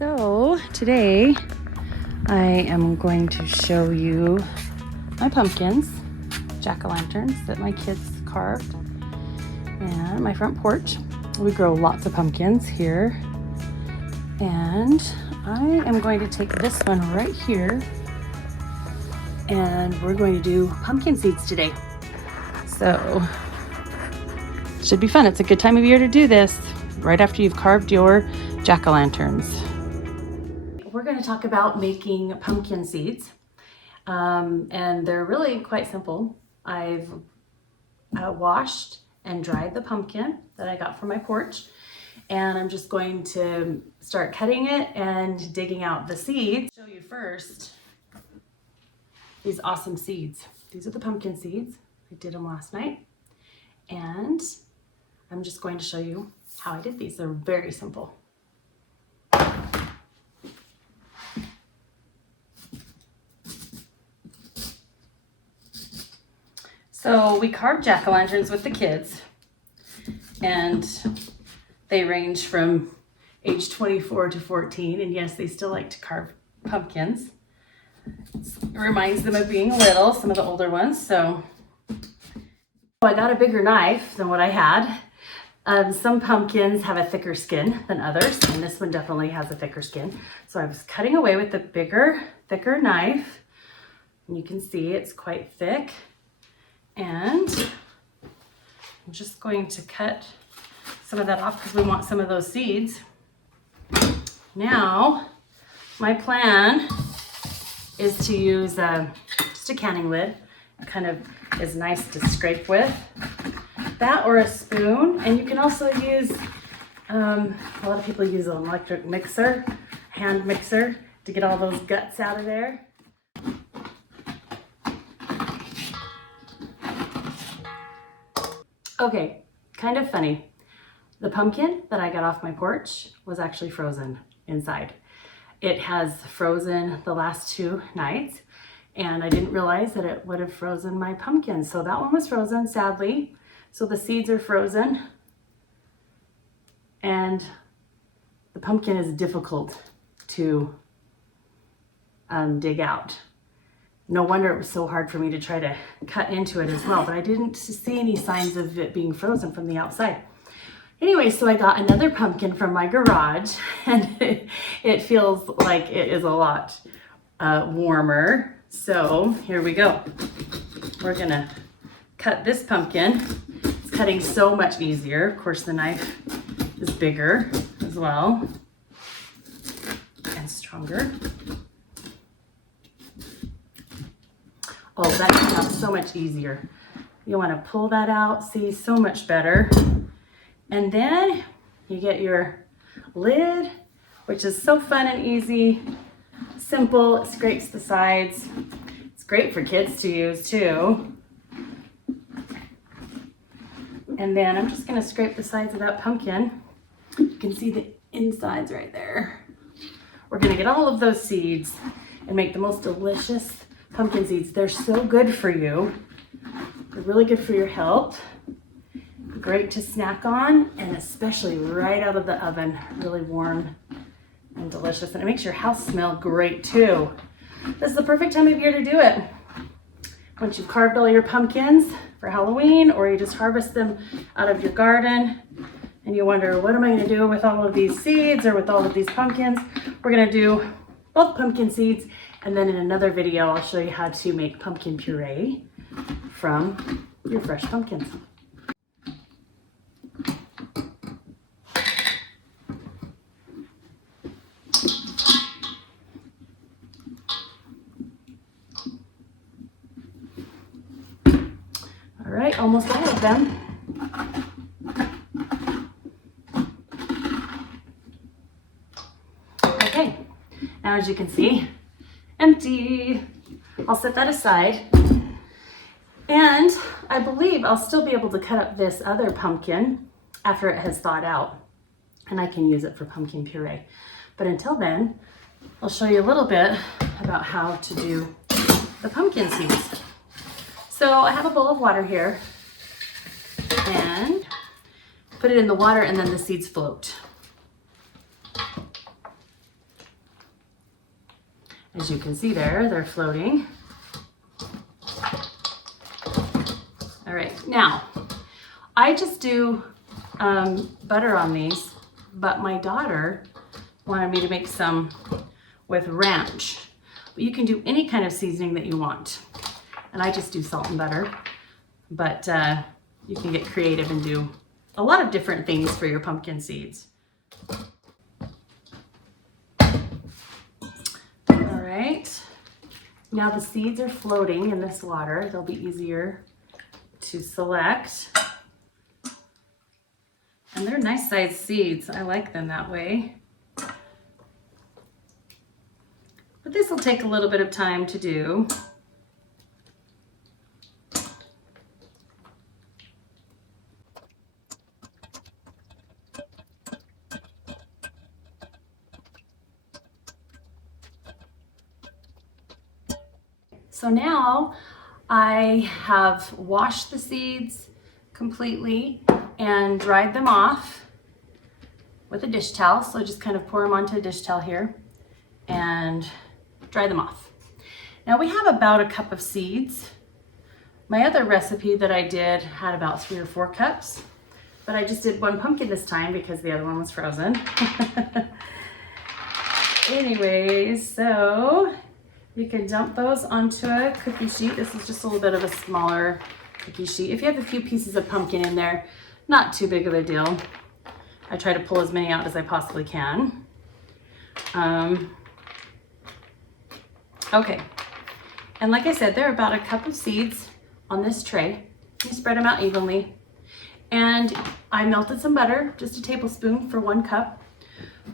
So today I am going to show you my pumpkins, jack-o'-lanterns that my kids carved, and my front porch. We grow lots of pumpkins here, and I am going to take this one right here, and we're going to do pumpkin seeds today. So should be fun. It's a good time of year to do this right after you've carved your jack-o'-lanterns. We're going to talk about making pumpkin seeds, and they're really quite simple. I've washed and dried the pumpkin that I got from my porch, and I'm just going to start cutting it and digging out the seeds. I'll show you first these awesome seeds. These are the pumpkin seeds. I did them last night, and I'm just going to show you how I did these. They're very simple. So we carved jack-o'-lanterns with the kids, and they range from age 24 to 14, and yes, they still like to carve pumpkins. It reminds them of being little, some of the older ones. So I got a bigger knife than what I had. Some pumpkins have a thicker skin than others, and this one definitely has a thicker skin. So I was cutting away with the bigger, thicker knife, and you can see it's quite thick. And I'm just going to cut some of that off because we want some of those seeds. Now, my plan is to use just a canning lid. It kind of is nice to scrape with. That or a spoon. And you can also use, a lot of people use an electric mixer, hand mixer, to get all those guts out of there. Okay, kind of funny. The pumpkin that I got off my porch was actually frozen inside. It has frozen the last 2 nights, and I didn't realize that it would have frozen my pumpkin. So that one was frozen, sadly. So the seeds are frozen, and the pumpkin is difficult to dig out. No wonder it was so hard for me to try to cut into it as well, but I didn't see any signs of it being frozen from the outside. Anyway, so I got another pumpkin from my garage, and it feels like it is a lot warmer. So here we go. We're gonna cut this pumpkin. It's cutting so much easier. Of course, the knife is bigger as well and stronger. Oh, that came out so much easier. You want to pull that out, see, so much better. And then you get your lid, which is so fun and easy, simple. It scrapes the sides. It's great for kids to use too. And then I'm just going to scrape the sides of that pumpkin. You can see the insides right there. We're going to get all of those seeds and make the most delicious pumpkin seeds. They're so good for you. They're really good for your health. Great to snack on, and especially right out of the oven. Really warm and delicious. And it makes your house smell great too. This is the perfect time of year to do it. Once you've carved all your pumpkins for Halloween, or you just harvest them out of your garden, and you wonder, what am I going to do with all of these seeds or with all of these pumpkins? We're going to do both pumpkin seeds, and then in another video, I'll show you how to make pumpkin puree from your fresh pumpkins. All right, almost all of them. Okay, now as you can see, empty. I'll set that aside. And I believe I'll still be able to cut up this other pumpkin after it has thawed out, and I can use it for pumpkin puree. But until then, I'll show you a little bit about how to do the pumpkin seeds. So I have a bowl of water here, and put it in the water, and then the seeds float. As you can see there, they're floating. All right, now I just do butter on these, but my daughter wanted me to make some with ranch. But you can do any kind of seasoning that you want. And I just do salt and butter, but you can get creative and do a lot of different things for your pumpkin seeds. All right, now the seeds are floating in this water. They'll be easier to select. And they're nice sized seeds. I like them that way. But this will take a little bit of time to do. So now I have washed the seeds completely and dried them off with a dish towel. So just kind of pour them onto a dish towel here and dry them off. Now we have about a cup of seeds. My other recipe that I did had about 3 or 4 cups, but I just did 1 pumpkin this time because the other one was frozen. Anyways, so you can dump those onto a cookie sheet. This is just a little bit of a smaller cookie sheet. If you have a few pieces of pumpkin in there, not too big of a deal. I try to pull as many out as I possibly can. Okay, and like I said, there are about a cup of seeds on this tray. You spread them out evenly. And I melted some butter, just a tablespoon for 1 cup.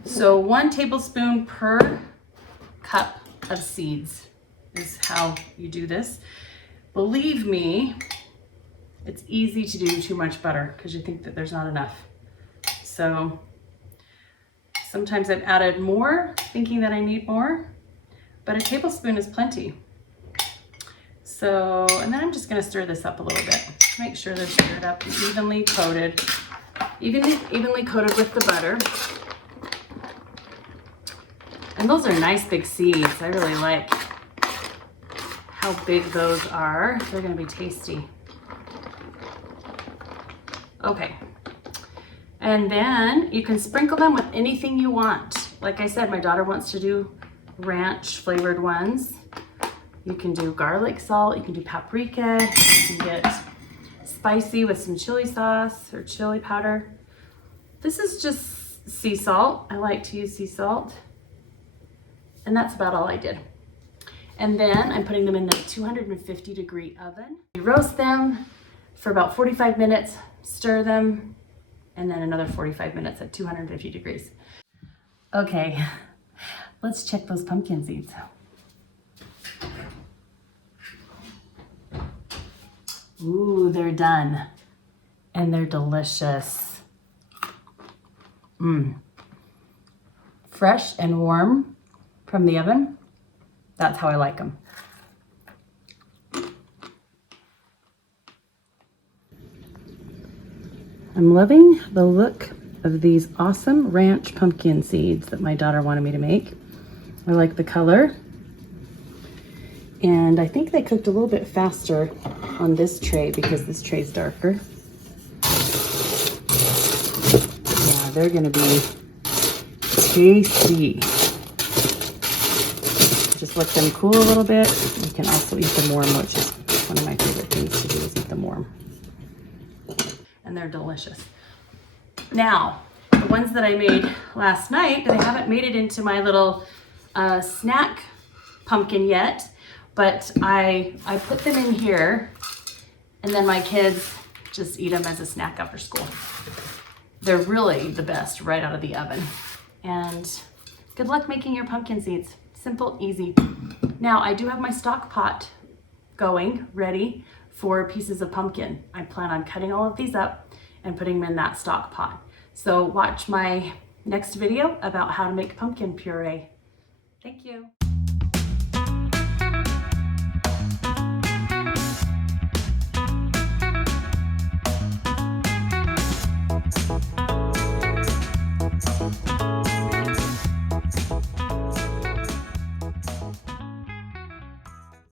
So 1 tablespoon per cup of seeds is how you do this. Believe me, it's easy to do too much butter because you think that there's not enough. So sometimes I've added more thinking that I need more, but a tablespoon is plenty. So, and then I'm just gonna stir this up a little bit. Make sure they're stirred up and evenly coated with the butter. And those are nice big seeds. I really like how big those are. They're gonna be tasty. Okay. And then you can sprinkle them with anything you want. Like I said, my daughter wants to do ranch flavored ones. You can do garlic salt, you can do paprika, you can get spicy with some chili sauce or chili powder. This is just sea salt. I like to use sea salt. And that's about all I did. And then I'm putting them in the 250-degree oven. You roast them for about 45 minutes, stir them, and then another 45 minutes at 250 degrees. Okay, let's check those pumpkin seeds. Ooh, they're done. And they're delicious. Fresh and warm from the oven. That's how I like them. I'm loving the look of these awesome ranch pumpkin seeds that my daughter wanted me to make. I like the color. And I think they cooked a little bit faster on this tray because this tray is darker. Yeah, they're gonna be tasty. Just let them cool a little bit. You can also eat them warm, which is one of my favorite things to do is eat them warm. And they're delicious. Now, the ones that I made last night, they haven't made it into my little snack pumpkin yet, but I put them in here and then my kids just eat them as a snack after school. They're really the best right out of the oven. And good luck making your pumpkin seeds. Simple, easy. Now I do have my stock pot going, ready for pieces of pumpkin. I plan on cutting all of these up and putting them in that stock pot. So watch my next video about how to make pumpkin puree. Thank you.